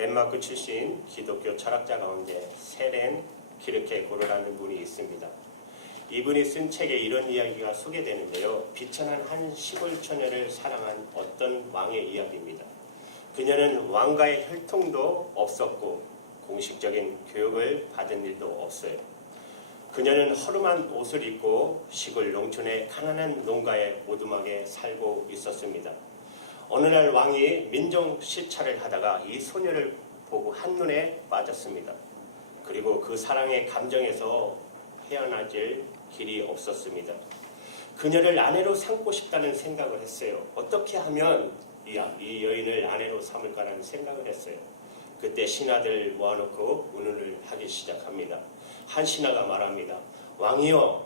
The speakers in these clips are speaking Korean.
덴마크 출신 기독교 철학자 가운데 세렌 키르케고르라는 분이 있습니다. 이분이 쓴 책에 이런 이야기가 소개되는데요. 비천한 한 시골 처녀를 사랑한 어떤 왕의 이야기입니다. 그녀는 왕가의 혈통도 없었고 공식적인 교육을 받은 일도 없어요. 그녀는 허름한 옷을 입고 시골 농촌의 가난한 농가에 오두막에 살고 있었습니다. 어느 날 왕이 민정 시찰을 하다가 이 소녀를 보고 한눈에 빠졌습니다. 그리고 그 사랑의 감정에서 헤어나질 길이 없었습니다. 그녀를 아내로 삼고 싶다는 생각을 했어요. 어떻게 하면 이 여인을 아내로 삼을까라는 생각을 했어요. 그때 신하들 모아놓고 운운을 하기 시작합니다. 한 신하가 말합니다. 왕이여,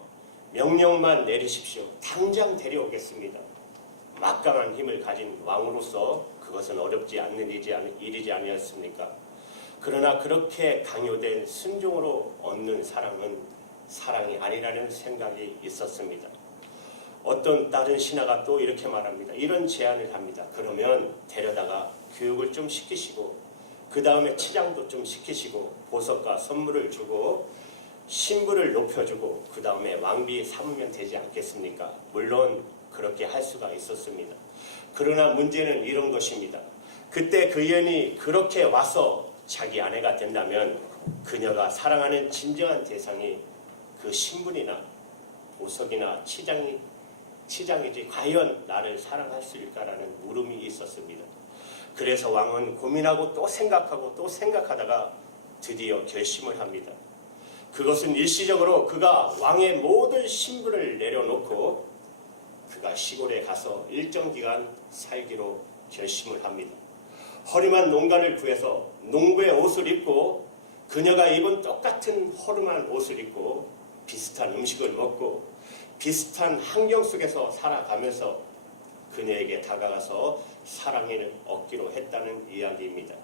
명령만 내리십시오. 당장 데려오겠습니다. 막강한 힘을 가진 왕으로서 그것은 어렵지 않는 일이지 아니었습니까? 그러나 그렇게 강요된 순종으로 얻는 사랑은 사랑이 아니라는 생각이 있었습니다. 어떤 다른 신하가 또 이렇게 말합니다. 이런 제안을 합니다. 그러면 데려다가 교육을 좀 시키시고 그 다음에 치장도 좀 시키시고 보석과 선물을 주고 신부를 높여주고 그 다음에 왕비 삼으면 되지 않겠습니까? 물론 그렇게 할 수가 있었습니다. 그러나 문제는 이런 것입니다. 그때 그 여인이 그렇게 와서 자기 아내가 된다면 그녀가 사랑하는 진정한 대상이 그 신분이나 보석이나 치장이지 과연 나를 사랑할 수 있을까라는 물음이 있었습니다. 그래서 왕은 고민하고 또 생각하다가 드디어 결심을 합니다. 그것은 일시적으로 그가 왕의 모든 신분을 내려놓고 그가 시골에 가서 일정 기간 살기로 결심을 합니다. 허름한 농가를 구해서 농부의 옷을 입고 그녀가 입은 똑같은 허름한 옷을 입고 비슷한 음식을 먹고 비슷한 환경 속에서 살아가면서 그녀에게 다가가서 사랑을 얻기로 했다는 이야기입니다.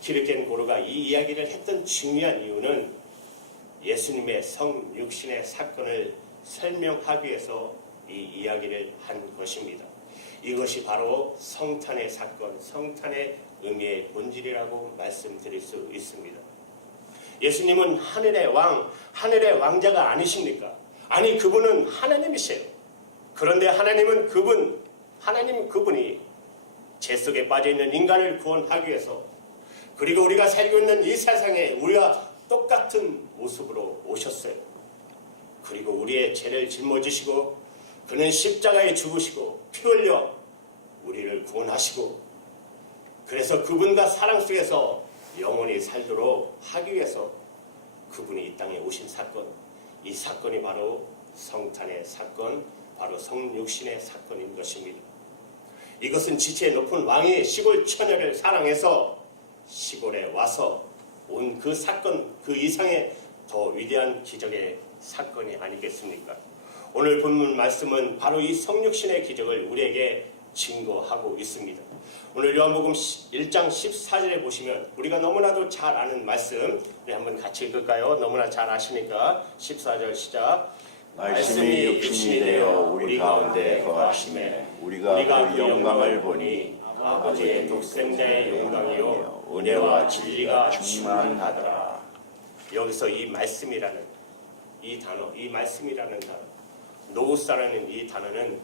키르케고르가 이 이야기를 했던 중요한 이유는 예수님의 성육신의 사건을 설명하기 위해서 이 이야기를 한 것입니다. 이것이 바로 성탄의 사건, 성탄의 의미의 본질이라고 말씀드릴 수 있습니다. 예수님은 하늘의 왕, 하늘의 왕자가 아니십니까? 아니, 그분은 하나님이세요. 그런데 하나님은 그분이 죄 속에 빠져있는 인간을 구원하기 위해서 그리고 우리가 살고 있는 이 세상에 우리와 똑같은 모습으로 오셨어요. 그리고 우리의 죄를 짊어지시고 그는 십자가에 죽으시고 피 흘려 우리를 구원하시고 그래서 그분과 사랑 속에서 영원히 살도록 하기 위해서 그분이 이 땅에 오신 사건, 이 사건이 바로 성탄의 사건, 바로 성육신의 사건인 것입니다. 이것은 지체 높은 왕이 시골 처녀를 사랑해서 시골에 와서 온 그 사건, 그 이상의 더 위대한 기적의 사건이 아니겠습니까? 오늘 본문 말씀은 바로 이 성육신의 기적을 우리에게 증거하고 있습니다. 오늘 요한복음 1장 14절에 보시면 우리가 너무나도 잘 아는 말씀, 우리 한번 같이 읽을까요? 너무나 잘 아시니까 14절 시작. 말씀이 육신이 되어 우리 가운데 거하심에 우리가 그 영광을 보니 아버지의 독생자의 영광이요 은혜와 진리가 충만하더라. 여기서 이 말씀이라는 이 단어, 이 말씀이라는 단어, 노우사라는 이 단어는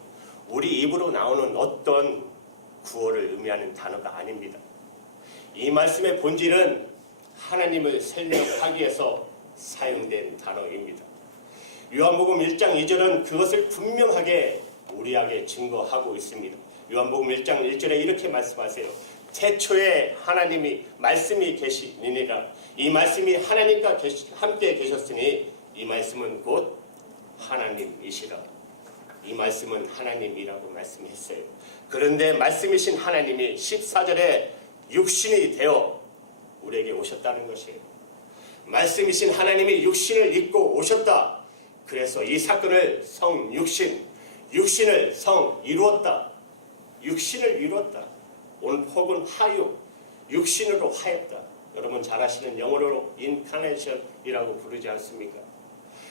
우리 입으로 나오는 어떤 구호를 의미하는 단어가 아닙니다. 이 말씀의 본질은 하나님을 설명하기 위해서 사용된 단어입니다. 요한복음 1장 2절은 그것을 분명하게 우리에게 증거하고 있습니다. 요한복음 1장 1절에 이렇게 말씀하세요. 태초에 하나님이 말씀이 계시니라. 이 말씀이 하나님과 함께 계셨으니 이 말씀은 곧 하나님이시라. 이 말씀은 하나님이라고 말씀했어요. 그런데 말씀이신 하나님이 14절에 육신이 되어 우리에게 오셨다는 것이에요. 말씀이신 하나님이 육신을 입고 오셨다. 그래서 이 사건을 성육신, 육신을 성 이루었다. 육신을 이루었다. 혹은 하유, 육신으로 하였다. 여러분 잘 아시는 영어로 인카네이션이라고 부르지 않습니까?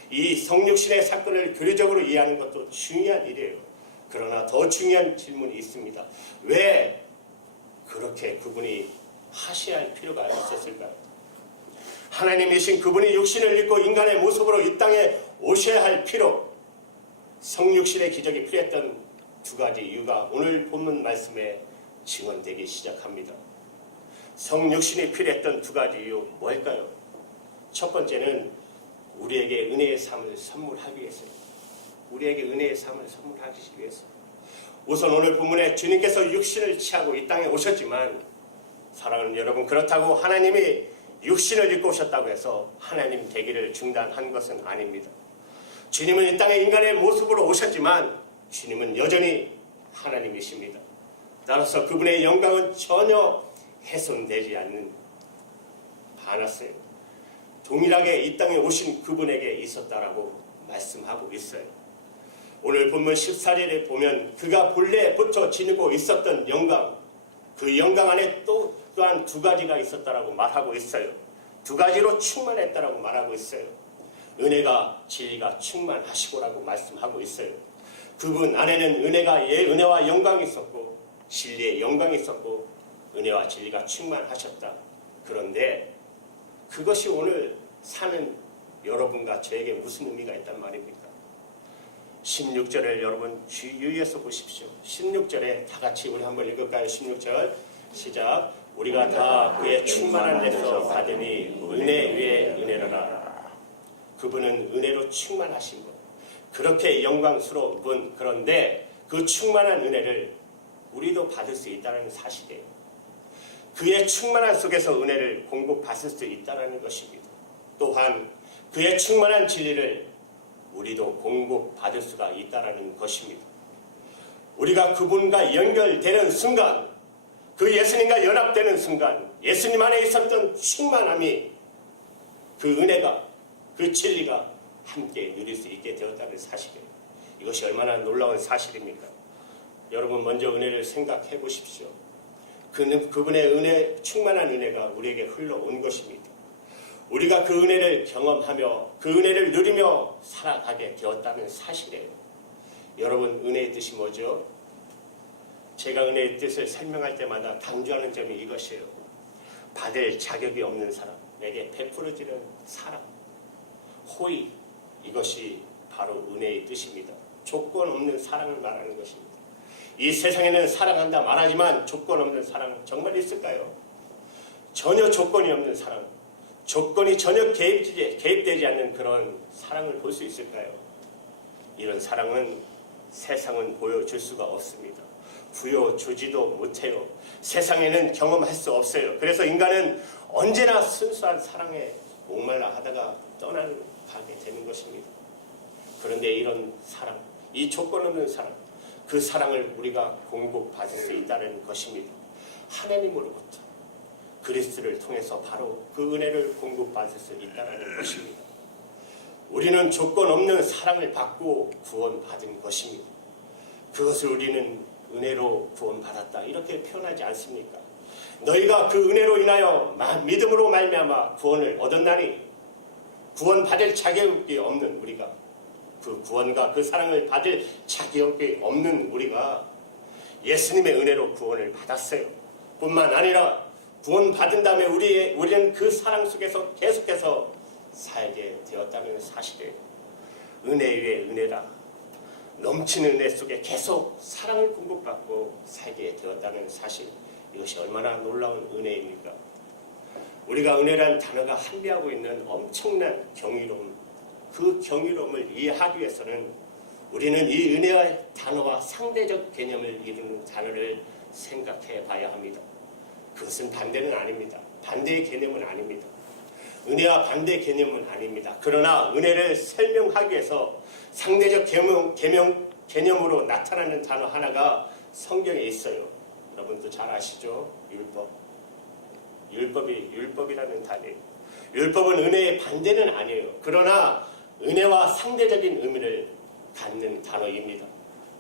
이 성육신의 사건을 교리적으로 이해하는 것도 중요한 일이에요. 그러나 더 중요한 질문이 있습니다. 왜 그렇게 그분이 하셔야 할 필요가 있었을까요? 하나님이신 그분이 육신을 입고 인간의 모습으로 이 땅에 오셔야 할 필요, 성육신의 기적이 필요했던 두 가지 이유가 오늘 본문 말씀에 증언되기 시작합니다. 성육신이 필요했던 두 가지 이유 뭘까요? 첫 번째는 우리에게 은혜의 삶을 선물하기 위해서요. 우리에게 은혜의 삶을 선물하기 위해서. 우선 오늘 본문에 주님께서 육신을 취하고 이 땅에 오셨지만, 사랑하는 여러분, 그렇다고 하나님이 육신을 입고 오셨다고 해서 하나님 되기를 중단한 것은 아닙니다. 주님은 이 땅에 인간의 모습으로 오셨지만 주님은 여전히 하나님이십니다. 따라서 그분의 영광은 전혀 훼손되지 않았어요. 동일하게 이 땅에 오신 그분에게 있었다라고 말씀하고 있어요. 오늘 본문 14절에 보면 그가 본래부터 지니고 있었던 영광, 그 영광 안에 또한 두 가지가 있었다라고 말하고 있어요. 두 가지로 충만했다라고 말하고 있어요. 은혜가 진리가 충만하시고라고 말씀하고 있어요. 그분 안에는 은혜와 영광이 있었고 진리의 영광이 있었고 은혜와 진리가 충만하셨다. 그런데 그것이 오늘 사는 여러분과 저에게 무슨 의미가 있단 말입니까? 16절을 여러분 주의해서 보십시오. 16절에 다 같이 우리 한번 읽을까요? 16절 시작. 우리가 다 그의 충만한 데서 받으니 은혜 위에 은혜로라. 그분은 은혜로 충만하신 분, 그렇게 영광스러운 분. 그런데 그 충만한 은혜를 우리도 받을 수 있다는 사실이에요. 그의 충만한 속에서 은혜를 공급받을 수 있다는 것입니다. 또한 그의 충만한 진리를 우리도 공급받을 수가 있다는 것입니다. 우리가 그분과 연결되는 순간, 그 예수님과 연합되는 순간 예수님 안에 있었던 충만함이, 그 은혜가, 그 진리가 함께 누릴 수 있게 되었다는 사실이에요. 이것이 얼마나 놀라운 사실입니까? 여러분 먼저 은혜를 생각해 보십시오. 그분의 충만한 은혜가 우리에게 흘러온 것입니다. 우리가 그 은혜를 경험하며 그 은혜를 누리며 살아가게 되었다는 사실이에요. 여러분 은혜의 뜻이 뭐죠? 제가 은혜의 뜻을 설명할 때마다 강조하는 점이 이것이에요. 받을 자격이 없는 사람, 내게 베풀어지는 사랑, 호의, 이것이 바로 은혜의 뜻입니다. 조건 없는 사랑을 말하는 것입니다. 이 세상에는 사랑한다 말하지만 조건 없는 사랑은 정말 있을까요? 전혀 조건이 없는 사랑, 조건이 전혀 개입되지 않는 그런 사랑을 볼 수 있을까요? 이런 사랑은 세상은 보여줄 수가 없습니다. 부여주지도 못해요. 세상에는 경험할 수 없어요. 그래서 인간은 언제나 순수한 사랑에 목말라 하다가 떠나가게 되는 것입니다. 그런데 이런 사랑, 이 조건 없는 사랑, 그 사랑을 우리가 공급받을 수 있다는 것입니다. 하나님으로부터 그리스도를 통해서 바로 그 은혜를 공급받을 수 있다는 것입니다. 우리는 조건 없는 사랑을 받고 구원받은 것입니다. 그것을 우리는 은혜로 구원받았다 이렇게 표현하지 않습니까? 너희가 그 은혜로 인하여 믿음으로 말미암아 구원을 얻었나니, 구원받을 자격이 없는 우리가, 그 구원과 그 사랑을 받을 자격이 없는 우리가 예수님의 은혜로 구원을 받았어요. 뿐만 아니라 구원받은 다음에 우리는 그 사랑 속에서 계속해서 살게 되었다는 사실이에요. 은혜 위에 은혜라. 넘치는 은혜 속에 계속 사랑을 공급받고 살게 되었다는 사실, 이것이 얼마나 놀라운 은혜입니까? 우리가 은혜라는 단어가 함비하고 있는 엄청난 경이로움, 그 경이로움을 이해하기 위해서는 우리는 이 은혜의 단어와 상대적 개념을 이루는 단어를 생각해 봐야 합니다. 그것은 반대는 아닙니다. 반대의 개념은 아닙니다. 은혜와 반대 개념은 아닙니다. 그러나 은혜를 설명하기 위해서 상대적 개념으로 나타나는 단어 하나가 성경에 있어요. 여러분도 잘 아시죠? 율법이라는 단어예요. 율법은 은혜의 반대는 아니에요. 그러나 은혜와 상대적인 의미를 갖는 단어입니다.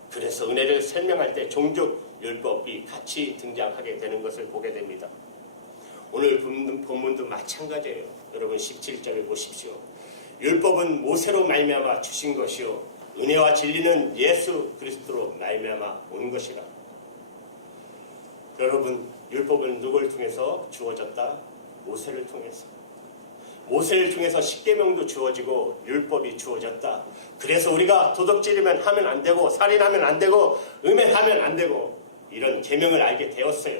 그래서 은혜를 설명할 때 종종 율법이 같이 등장하게 되는 것을 보게 됩니다. 오늘 본문도 마찬가지예요. 여러분 17절을 보십시오. 율법은 모세로 말미암아 주신 것이요 은혜와 진리는 예수 그리스도로 말미암아 온 것이라. 여러분, 율법은 누굴 통해서 주어졌다? 모세를 통해서. 모세를 통해서 십계명도 주어지고 율법이 주어졌다. 그래서 우리가 도둑질이면 하면 안 되고 살인하면 안 되고 음행하면 안 되고 이런 계명을 알게 되었어요.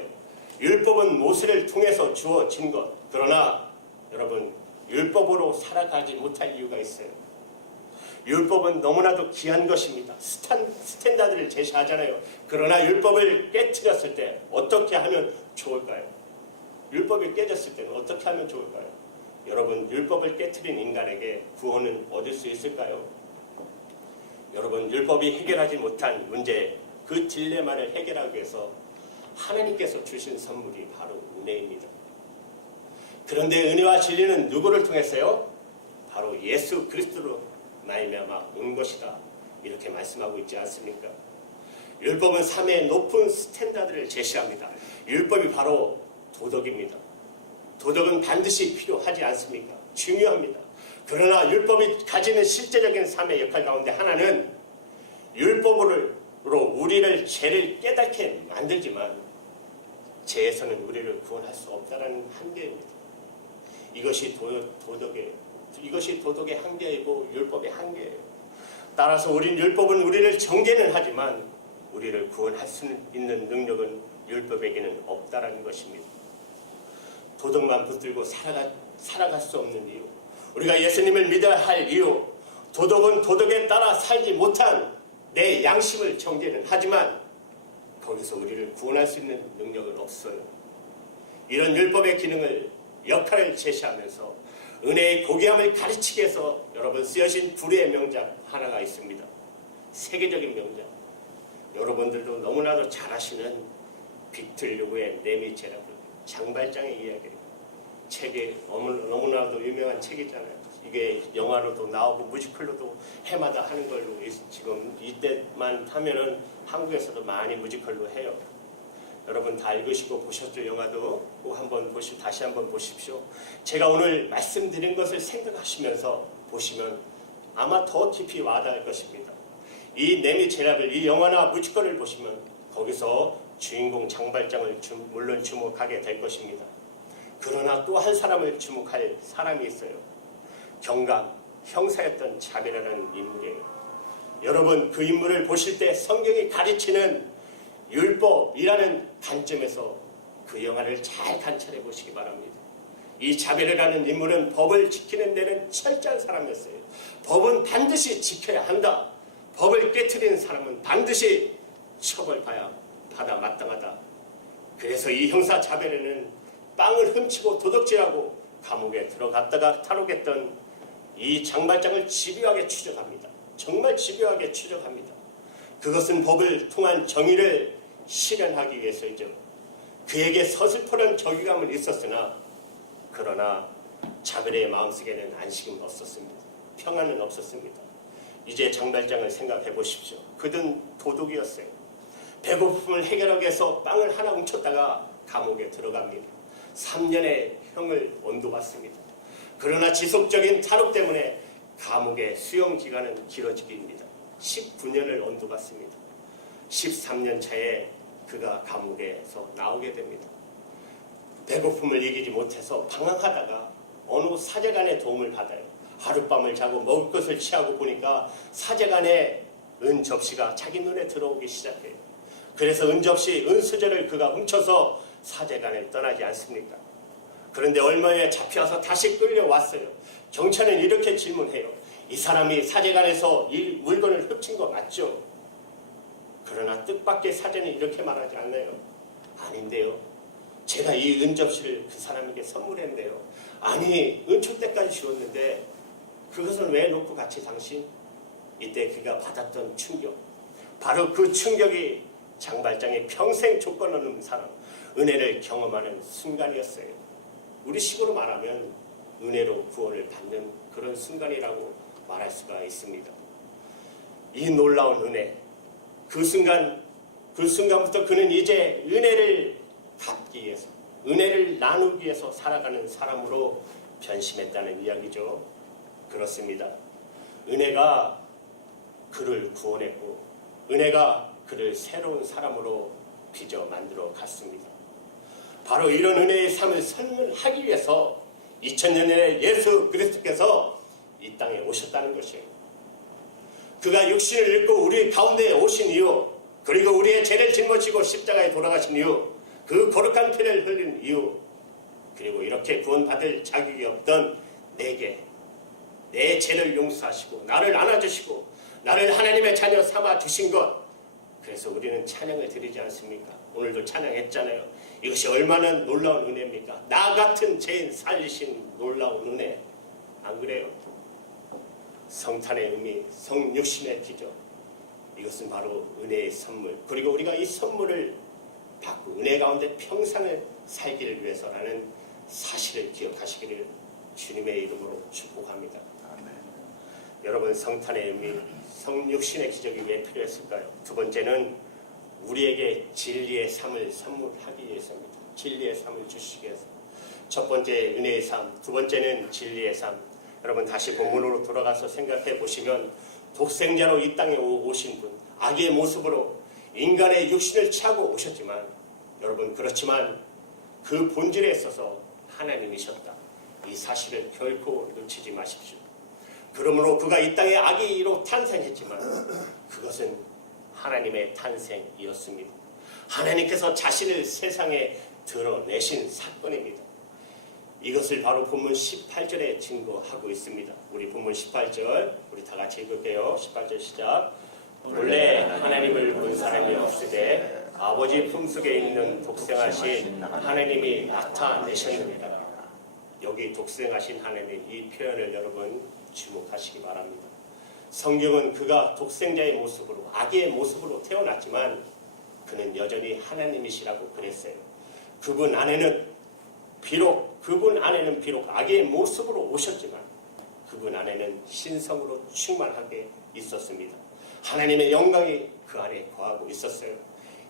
율법은 모세를 통해서 주어진 것. 그러나 여러분, 율법으로 살아가지 못할 이유가 있어요. 율법은 너무나도 귀한 것입니다. 스탠다드를 제시하잖아요. 그러나 율법을 깨뜨렸을 때 어떻게 하면 좋을까요? 율법이 깨졌을 때는 어떻게 하면 좋을까요? 여러분, 율법을 깨뜨린 인간에게 구원은 얻을 수 있을까요? 여러분, 율법이 해결하지 못한 문제, 그 딜레마를 해결하기 위해서 하나님께서 주신 선물이 바로 은혜입니다. 그런데 은혜와 진리는 누구를 통해서요? 바로 예수 그리스도로 말미암아 온 것이다. 이렇게 말씀하고 있지 않습니까? 율법은 삶의 높은 스탠다드를 제시합니다. 율법이 바로 도덕입니다. 도덕은 반드시 필요하지 않습니까? 중요합니다. 그러나 율법이 가지는 실제적인 삶의 역할 가운데 하나는 율법으로 우리를 죄를 깨닫게 만들지만 죄에서는 우리를 구원할 수 없다는 한계입니다. 이것이 도덕의 한계이고 율법의 한계예요. 따라서 율법은 우리를 정죄는 하지만 우리를 구원할 수 있는 능력은 율법에게는 없다라는 것입니다. 도덕만 붙들고 살아갈 수 없는 이유, 우리가 예수님을 믿어야 할 이유, 도덕은 도덕에 따라 살지 못한 내 양심을 정죄는 하지만 거기서 우리를 구원할 수 있는 능력은 없어요. 이런 율법의 기능을, 역할을 제시하면서 은혜의 고귀함을 가르치기 위해서 여러분 쓰여진 불의의 명작 하나가 있습니다. 세계적인 명작. 여러분들도 너무나도 잘 아시는 빅틀 요구의 레미제라블, 장발장의 이야기예요. 책이 너무나도 유명한 책이잖아요. 이게 영화로도 나오고 뮤지컬로도 해마다 하는 걸로 지금 이때만 하면은 한국에서도 많이 뮤지컬로 해요. 여러분 다 읽으시고 보셨죠? 영화도 꼭 한번 다시 한번 보십시오. 제가 오늘 말씀드린 것을 생각하시면서 보시면 아마 더 깊이 와닿을 것입니다. 이 레미제라블, 이 영화나 뮤지컬을 보시면 거기서 주인공 장발장을 물론 주목하게 될 것입니다. 그러나 또 한 사람을 주목할 사람이 있어요. 경감, 형사였던 자베라는 인물이에요. 여러분, 그 인물을 보실 때 성경이 가르치는 율법이라는 관점에서 그 영화를 잘 관찰해 보시기 바랍니다. 이 자베르라는 인물은 법을 지키는 데는 철저한 사람이었어요. 법은 반드시 지켜야 한다. 법을 깨트리는 사람은 반드시 처벌받아 마땅하다. 그래서 이 형사 자베르는 빵을 훔치고 도둑질하고 감옥에 들어갔다가 탈옥했던 이 장발장을 집요하게 추적합니다. 정말 집요하게 추적합니다. 그것은 법을 통한 정의를 실현하기 위해서이죠. 그에게 서슬퍼런 적의감은 있었으나 그러나 자베르의 마음속에는 안식은 없었습니다. 평안은 없었습니다. 이제 장발장을 생각해 보십시오. 그는 도둑이었어요. 배고픔을 해결하기 위해서 빵을 하나 훔쳤다가 감옥에 들어갑니다. 3년의 형을 언도받습니다. 그러나 지속적인 탈옥 때문에 감옥의 수용 기간은 길어지기입니다. 19년을 언도받습니다. 13년 차에 그가 감옥에서 나오게 됩니다. 배고픔을 이기지 못해서 방황하다가 어느 사제관의 도움을 받아요. 하룻밤을 자고 먹을 것을 취하고 보니까 사제관의 은 접시가 자기 눈에 들어오기 시작해요. 그래서 은 접시, 은 수저를 그가 훔쳐서 사제관을 떠나지 않습니까? 그런데 얼마 후에 잡혀서 다시 끌려왔어요. 경찰은 이렇게 질문해요. 이 사람이 사제관에서 이 물건을 훔친 거 맞죠? 그러나 뜻밖의 사제는 이렇게 말하지 않나요? 아닌데요. 제가 이 은접시를 그 사람에게 선물했는데요. 아니, 은총대까지 주었는데 그것은 왜 놓고 갔지 당신? 이때 그가 받았던 충격, 바로 그 충격이 장발장의 평생 조건 없는 사람, 은혜를 경험하는 순간이었어요. 우리 식으로 말하면 은혜로 구원을 받는 그런 순간이라고 말할 수가 있습니다. 이 놀라운 은혜, 그 순간부터 그는 이제 은혜를 갚기 위해서, 은혜를 나누기 위해서 살아가는 사람으로 변심했다는 이야기죠. 그렇습니다. 은혜가 그를 구원했고 은혜가 그를 새로운 사람으로 빚어 만들어 갔습니다. 바로 이런 은혜의 삶을 선물하기 위해서 2000년 전에 예수 그리스도께서 이 땅에 오셨다는 것이에요. 그가 육신을 입고 우리 가운데 오신 이유, 그리고 우리의 죄를 짊어지고 십자가에 돌아가신 이유, 그 거룩한 피를 흘린 이유, 그리고 이렇게 구원받을 자격이 없던 내게 내 죄를 용서하시고 나를 안아주시고 나를 하나님의 자녀 삼아 주신 것, 그래서 우리는 찬양을 드리지 않습니까? 오늘도 찬양했잖아요. 이것이 얼마나 놀라운 은혜입니까? 나 같은 죄인 살리신 놀라운 은혜, 안 그래요? 성탄의 의미, 성육신의 기적, 이것은 바로 은혜의 선물, 그리고 우리가 이 선물을 받고 은혜 가운데 평생을 살기를 위해서라는 사실을 기억하시기를 주님의 이름으로 축복합니다. 아멘. 여러분, 성탄의 의미, 성육신의 기적이 왜 필요했을까요? 두 번째는 우리에게 진리의 삶을 선물하기 위해서입니다. 진리의 삶을 주시기 위해서. 첫 번째 은혜의 삶, 두 번째는 진리의 삶. 여러분, 다시 본문으로 돌아가서 생각해 보시면 독생자로 이 땅에 오신 분, 악의 모습으로 인간의 육신을 취하고 오셨지만, 여러분, 그렇지만 그 본질에 있어서 하나님이셨다. 이 사실을 결코 놓치지 마십시오. 그러므로 그가 이 땅에 아기로 탄생했지만 그것은 하나님의 탄생이었습니다. 하나님께서 자신을 세상에 드러내신 사건입니다. 이것을 바로 본문 18절에 증거하고 있습니다. 우리 본문 18절 우리 다 같이 읽을게요. 18절 시작. 본래 하나님을 본 사람이 없으되 아버지 품속에 있는 독생하신 하나님이 나타내셨느니라. 여기 독생하신 하나님, 이 표현을 여러분 주목하시기 바랍니다. 성경은 그가 독생자의 모습으로, 아기의 모습으로 태어났지만 그는 여전히 하나님이시라고 그랬어요. 그분 안에는 비록 아기의 모습으로 오셨지만 그분 안에는 신성으로 충만하게 있었습니다. 하나님의 영광이 그 안에 거하고 있었어요.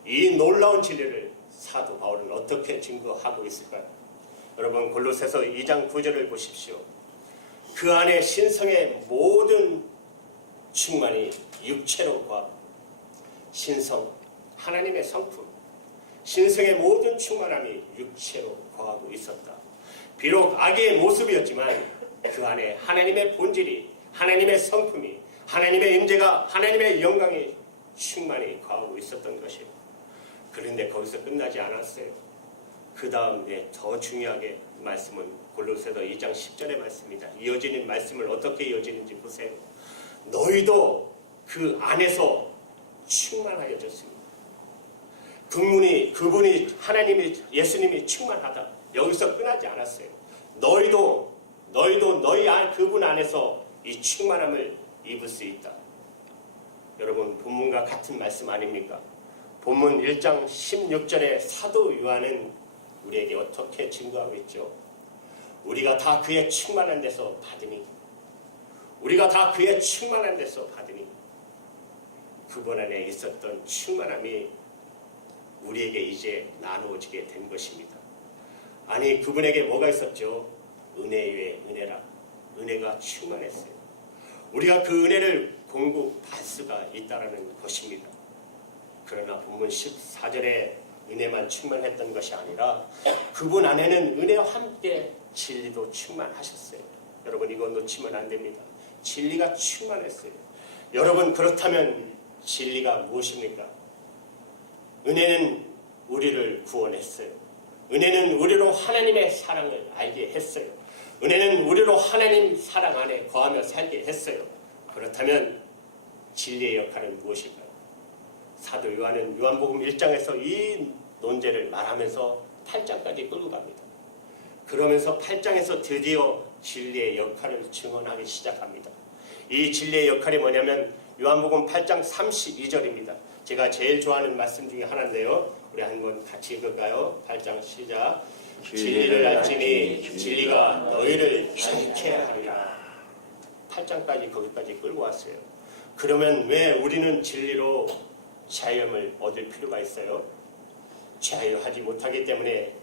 이 놀라운 진리를 사도 바울은 어떻게 증거하고 있을까요? 여러분, 골로새서 2장 9절을 보십시오. 그 안에 신성의 모든 충만이 육체로 거하고, 신성, 하나님의 성품, 신성의 모든 충만함이 육체로 거하고 있었다. 비록 악의 모습이었지만 그 안에 하나님의 본질이, 하나님의 성품이, 하나님의 임재가, 하나님의 영광이 충만히 거하고 있었던 것이에요. 그런데 거기서 끝나지 않았어요. 그 다음에 더 중요하게 말씀은 골로새서 2장 10절의 말씀입니다. 이어지는 말씀을 어떻게 이어지는지 보세요. 너희도 그 안에서 충만하여졌습니다. 그분이 하나님이, 예수님이 충만하다. 여기서 끝나지 않았어요. 너희도 그분 안에서 이 충만함을 입을 수 있다. 여러분, 본문과 같은 말씀 아닙니까? 본문 1장 16절에 사도 요한은 우리에게 어떻게 증거하고 있죠? 우리가 다 그의 충만한 데서 받으니, 그분 안에 있었던 충만함이 우리에게 이제 나누어지게 된 것입니다. 아니, 그분에게 뭐가 있었죠? 은혜 위에 은혜라. 은혜가 충만했어요. 우리가 그 은혜를 공급할 수가 있다는 것입니다. 그러나 본문 14절에 은혜만 충만했던 것이 아니라 그분 안에는 은혜와 함께 진리도 충만하셨어요. 여러분, 이거 놓치면 안 됩니다. 진리가 충만했어요. 여러분, 그렇다면 진리가 무엇입니까? 은혜는 우리를 구원했어요. 은혜는 우리로 하나님의 사랑을 알게 했어요. 은혜는 우리로 하나님 사랑 안에 거하며 살게 했어요. 그렇다면 진리의 역할은 무엇일까요? 사도 요한은 요한복음 1장에서 이 논제를 말하면서 8장까지 끌고 갑니다. 그러면서 8장에서 드디어 진리의 역할을 증언하기 시작합니다. 이 진리의 역할이 뭐냐면 요한복음 8장 32절입니다. 제가 제일 좋아하는 말씀 중에 하나인데요. 우리 한번 같이 읽을까요? 8장 시작. 진리를 알지니 진리가 너희를 자유케 하리라. 8장까지 거기까지 끌고 왔어요. 그러면 왜 우리는 진리로 자유함을 얻을 필요가 있어요? 자유하지 못하기 때문에,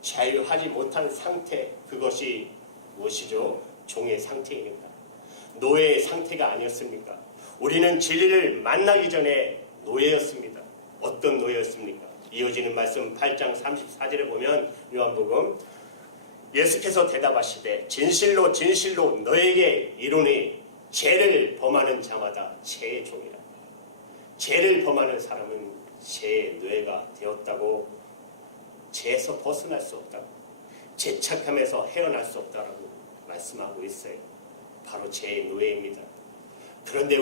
자유하지 못한 상태, 그것이 무엇이죠? 종의 상태입니다. 노예의 상태가 아니었습니까? 우리는 진리를 만나기 전에 노예였습니다. 어떤 노예였습니까? 이어지는 말씀 8장 34절에 보면 요한복음 예수께서 대답하시되 진실로 진실로 너에게 이르노니 죄를 범하는 자마다 죄의 종이라. 죄를 범하는 사람은 죄의 뇌가 되었다고, 죄에서 벗어날 수 없다고, 죄책감에서 헤어날 수 없다라고 말씀하고 있어요. 바로 죄의 노예입니다. 그런데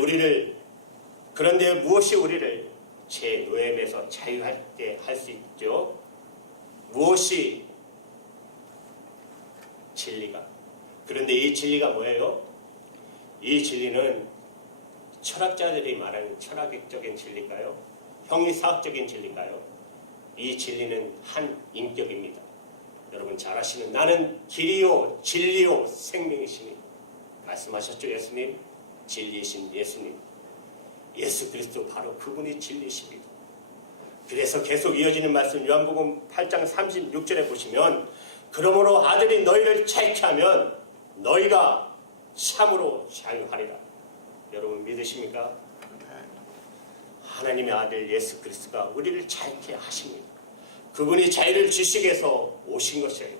무엇이 우리를 죄의 노예에서 자유하게 할 수 있죠? 무엇이? 진리가. 그런데 이 진리가 뭐예요? 이 진리는 철학자들이 말하는 철학적인 진리인가요? 형이사학적인 진리인가요? 이 진리는 한 인격입니다. 여러분 잘 아시는 나는 길이요 진리요 생명이시니 말씀하셨죠. 예수님, 진리이신 예수님, 예수 그리스도 바로 그분이 진리십니다. 그래서 계속 이어지는 말씀 요한복음 8장 36절에 보시면 그러므로 아들이 너희를 자유케 하면 너희가 참으로 자유하리라. 여러분 믿으십니까? 하나님의 아들 예수 그리스도가 우리를 자유케 하십니다. 그분이 자유를 주시기 위해서 오신 것이에요.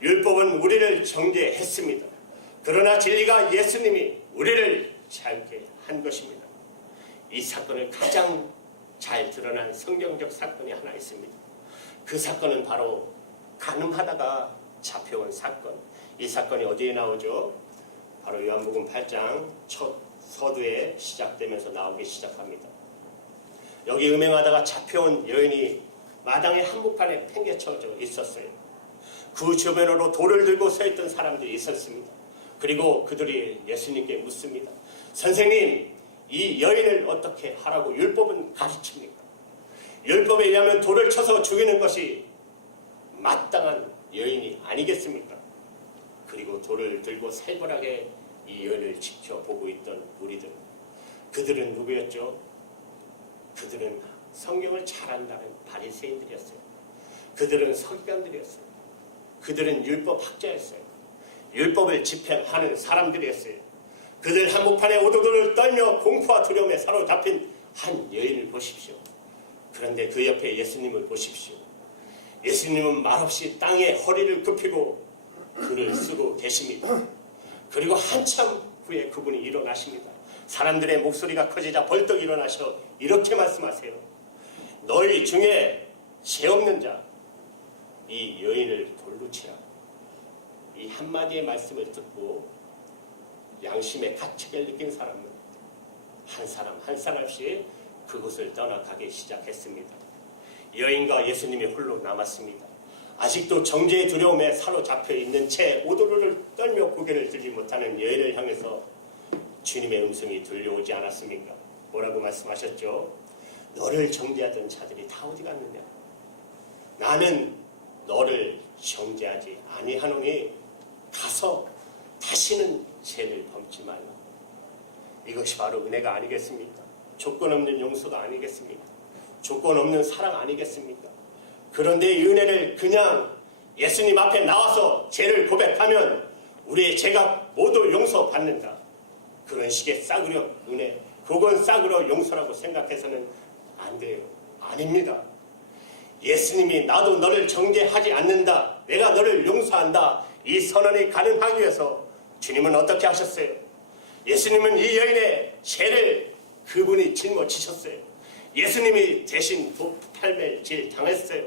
율법은 우리를 정죄했습니다. 그러나 진리가 예수님이 우리를 자유케 한 것입니다. 이 사건을 가장 잘 드러난 성경적 사건이 하나 있습니다. 그 사건은 바로 간음하다가 잡혀온 사건. 이 사건이 어디에 나오죠? 바로 요한복음 8장 첫 서두에 시작되면서 나오기 시작합니다. 여기 음행하다가 잡혀온 여인이 마당의 한복판에 팽개쳐져 있었어요. 그 주변으로 돌을 들고 서 있던 사람들이 있었습니다. 그리고 그들이 예수님께 묻습니다. 선생님, 이 여인을 어떻게 하라고 율법은 가르칩니까? 율법에 의하면 돌을 쳐서 죽이는 것이 마땅한 여인이 아니겠습니까? 그리고 돌을 들고 살벌하게 이 여인을 지켜보고 있던 무리들, 그들은 누구였죠? 그들은 성경을 잘 안다는 바리새인들이었어요. 그들은 서기관들이었어요. 그들은 율법 학자였어요. 율법을 집행하는 사람들이었어요. 그들 한복판에 오도도를 떨며 공포와 두려움에 사로잡힌 한 여인을 보십시오. 그런데 그 옆에 예수님을 보십시오. 예수님은 말없이 땅에 허리를 굽히고 글을 쓰고 계십니다. 그리고 한참 후에 그분이 일어나십니다. 사람들의 목소리가 커지자 벌떡 일어나셔 이렇게 말씀하세요. 너희 중에 죄 없는 자, 이 여인을 돌로 치라. 이 한마디의 말씀을 듣고 양심의 가책을 느낀 사람은 한 사람 한 사람씩 그곳을 떠나가기 시작했습니다. 여인과 예수님이 홀로 남았습니다. 아직도 정죄의 두려움에 사로잡혀 있는 채 오도로를 떨며 고개를 들지 못하는 여인을 향해서 주님의 음성이 들려오지 않았습니까? 뭐라고 말씀하셨죠? 너를 정죄하던 자들이 다 어디 갔느냐? 나는 너를 정죄하지 아니하노니 가서 다시는 죄를 범지 말라. 이것이 바로 은혜가 아니겠습니까? 조건 없는 용서가 아니겠습니까? 조건 없는 사랑 아니겠습니까? 그런데 이 은혜를 그냥 예수님 앞에 나와서 죄를 고백하면 우리의 죄가 모두 용서받는다. 그런 식의 싸구려 은혜, 그건 싸구려 용서라고 생각해서는 안 돼요. 아닙니다. 예수님이 나도 너를 정죄하지 않는다, 내가 너를 용서한다, 이 선언이 가능하기 위해서 주님은 어떻게 하셨어요? 예수님은 이 여인의 죄를 그분이 짊어지셨어요. 예수님이 대신 팔매질 당했어요.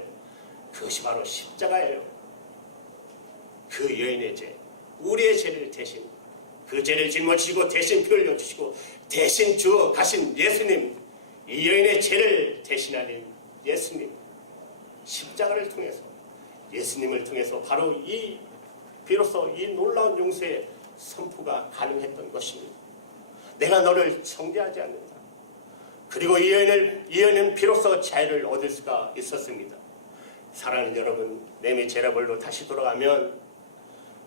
그것이 바로 십자가예요. 그 여인의 죄, 우리의 죄를 대신 그 죄를 짊어지시고 대신 피 흘려주시고 대신 주어 가신 예수님, 이 여인의 죄를 대신하는 예수님, 십자가를 통해서 예수님을 통해서 바로 비로소 이 놀라운 용서의 선포가 가능했던 것입니다. 내가 너를 정죄하지 않는다. 그리고 이 여인은 비로소 자유를 얻을 수가 있었습니다. 사랑하는 여러분, 내미 제라벌로 다시 돌아가면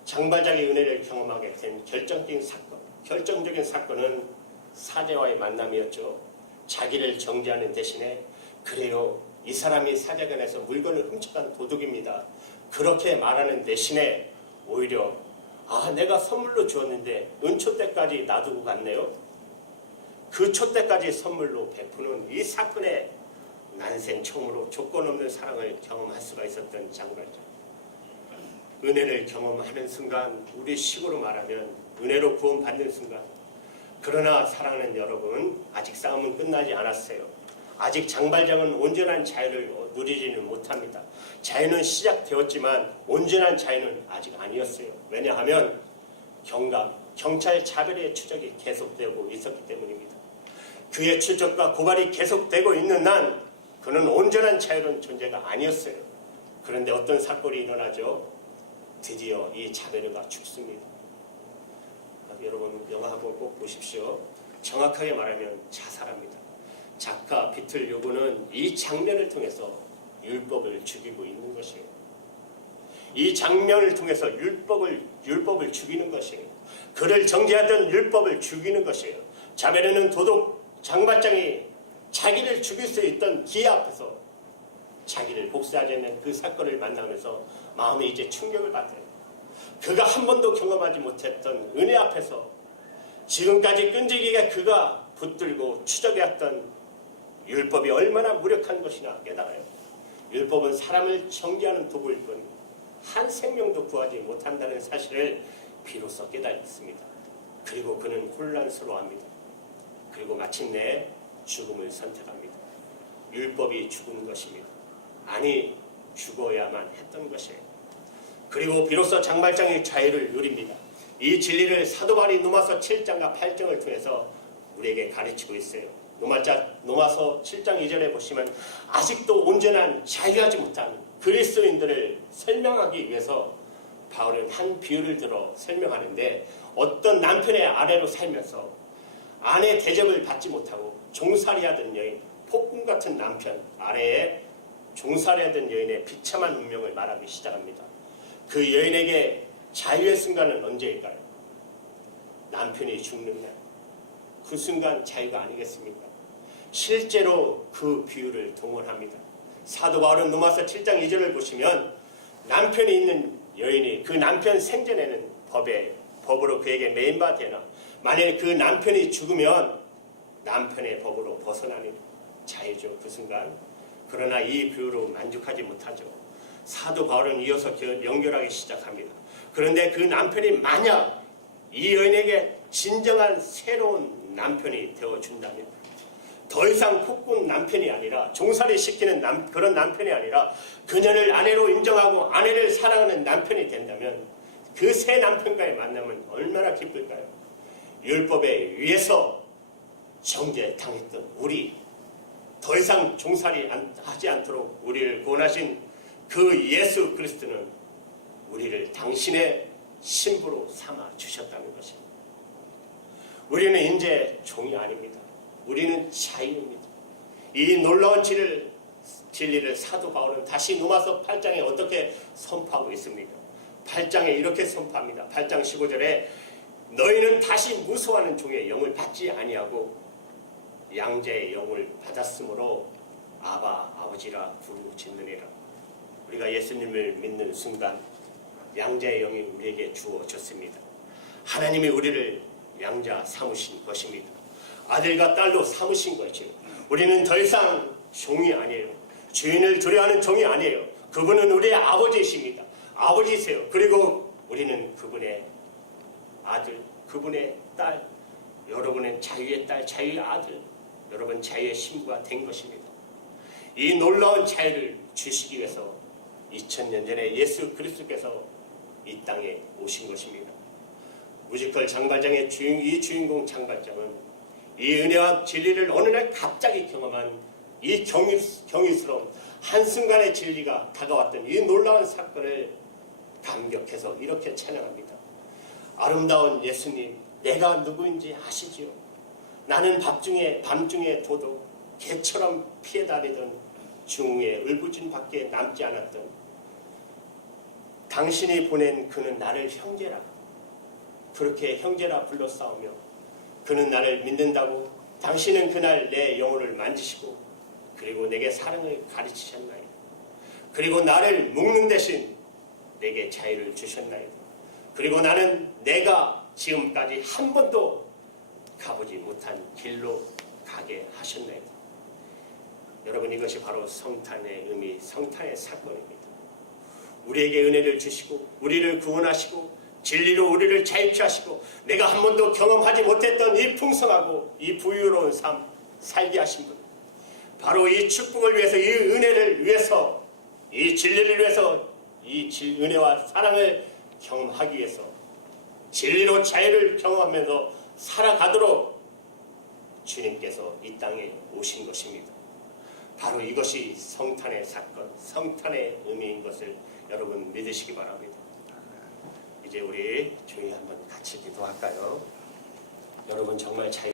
장발장의 은혜를 경험하게 된 결정적인 사건은 사제와의 만남이었죠. 자기를 정죄하는 대신에 그래요, 이 사람이 사제관에서 물건을 훔쳐간 도둑입니다, 그렇게 말하는 대신에 오히려 내가 선물로 주었는데 은초 때까지 놔두고 갔네요. 그 초 때까지 선물로 베푸는 이 사건의 난생 처음으로 조건 없는 사랑을 경험할 수가 있었던 장발장. 은혜를 경험하는 순간, 우리 식으로 말하면 은혜로 구원받는 순간. 그러나 사랑하는 여러분, 아직 싸움은 끝나지 않았어요. 아직 장발장은 온전한 자유를 누리지는 못합니다. 자유는 시작되었지만 온전한 자유는 아직 아니었어요. 왜냐하면 경찰 차별의 추적이 계속되고 있었기 때문입니다. 그의 추적과 고발이 계속되고 있는 한 그는 온전한 자유로운 존재가 아니었어요. 그런데 어떤 사건이 일어나죠? 드디어 이 자베르가 죽습니다. 여러분 영화 한번 꼭 보십시오. 정확하게 말하면 자살합니다. 작가 비틀 요고는 이 장면을 통해서 율법을 죽이고 있는 것이에요. 이 장면을 통해서 율법을 죽이는 것이에요. 그를 정죄하던 율법을 죽이는 것이에요. 자베르는 도둑 장발장이 자기를 죽일 수 있던 기회 앞에서 자기를 복수하지 않는 그 사건을 만나면서 마음이 이제 충격을 받아요. 그가 한 번도 경험하지 못했던 은혜 앞에서 지금까지 끈질기게 그가 붙들고 추적해왔던 율법이 얼마나 무력한 것이나 깨달아요. 율법은 사람을 정죄하는 도구일 뿐 한 생명도 구하지 못한다는 사실을 비로소 깨닫습니다. 그리고 그는 혼란스러워합니다. 그리고 마침내 죽음을 선택합니다. 율법이 죽은 것입니다. 아니, 죽어야만 했던 것이에요. 그리고 비로소 장발장의 자유를 누립니다. 이 진리를 사도 바울이 로마서 7장과 8장을 통해서 우리에게 가르치고 있어요. 로마서 7장 2절에 보시면 아직도 온전한 자유하지 못한 그리스도인들을 설명하기 위해서 바울은 한 비유를 들어 설명하는데, 어떤 남편의 아내로 살면서 아내 대접을 받지 못하고 종살이하던 여인, 폭군 같은 남편 아래에 종살이하던 여인의 비참한 운명을 말하기 시작합니다. 그 여인에게 자유의 순간은 언제일까요? 남편이 죽는 날. 그 순간 자유가 아니겠습니까? 실제로 그 비유를 동원합니다. 사도 바울은 로마서 7장 2절을 보시면 남편이 있는 여인이 그 남편 생전에는 법으로 그에게 매인 바 되나, 만약에 그 남편이 죽으면 남편의 법으로 벗어나는 자유죠, 그 순간. 그러나 이 비유로 만족하지 못하죠. 사도 바울은 이어서 연결하기 시작합니다. 그런데 그 남편이 만약 이 여인에게 진정한 새로운 남편이 되어준다면, 더 이상 폭군 남편이 아니라 종살이 시키는 그런 남편이 아니라 그녀를 아내로 인정하고 아내를 사랑하는 남편이 된다면, 그 새 남편과의 만남은 얼마나 기쁠까요? 율법에 의해서 정죄당했던 우리, 더 이상 종살이 하지 않도록 우리를 구원하신 그 예수 그리스도는 우리를 당신의 신부로 삼아 주셨다는 것입니다. 우리는 이제 종이 아닙니다. 우리는 자유입니다. 이 놀라운 진리를 사도 바울은 다시 로마서 8장에 어떻게 선포하고 있습니까? 8장에 이렇게 선포합니다. 8장 15절에 너희는 다시 무서워하는 종의 영을 받지 아니하고 양자의 영을 받았으므로 아바 아버지라 부르짖느니라. 우리가 예수님을 믿는 순간 양자의 영이 우리에게 주어졌습니다. 하나님이 우리를 양자 삼으신 것입니다. 아들과 딸로 삼으신 것이요. 우리는 더 이상 종이 아니에요. 주인을 두려워하는 종이 아니에요. 그분은 우리의 아버지이십니다. 아버지세요. 그리고 우리는 그분의 아들, 그분의 딸. 여러분은 자유의 딸, 자유의 아들, 여러분 자유의 신부가 된 것입니다. 이 놀라운 자유를 주시기 위해서 2000년 전에 예수 그리스도께서 이 땅에 오신 것입니다. 뮤지컬 장발장의 이 주인공 장발장은 이 은혜와 진리를 어느 날 갑자기 경험한 이 경이스러운 한순간의 진리가 다가왔던 이 놀라운 사건을 감격해서 이렇게 찬양합니다. 아름다운 예수님, 내가 누구인지 아시지요? 나는 밤중에 도도 개처럼 피해 다니던 중흥의 울부짖음 밖에 남지 않았던, 당신이 보낸 그는 나를 형제라, 그렇게 형제라 불러 싸우며 그는 나를 믿는다고 당신은 그날 내 영혼을 만지시고 그리고 내게 사랑을 가르치셨나이다. 그리고 나를 묶는 대신 내게 자유를 주셨나이다. 그리고 나는 내가 지금까지 한 번도 가보지 못한 길로 가게 하셨나이다. 여러분, 이것이 바로 성탄의 의미, 성탄의 사건입니다. 우리에게 은혜를 주시고 우리를 구원하시고 진리로 우리를 자유케 하시고 내가 한 번도 경험하지 못했던 이 풍성하고 이 부유로운 삶 살게 하신 분, 바로 이 축복을 위해서, 이 은혜를 위해서, 이 진리를 위해서, 이 은혜와 사랑을 경험하기 위해서 진리로 자유를 경험하면서 살아가도록 주님께서 이 땅에 오신 것입니다. 바로 이것이 성탄의 사건, 성탄의 의미인 것을 여러분 믿으시기 바랍니다. 이제 우리 조용히 한번 같이 기도할까요? 여러분, 정말 자유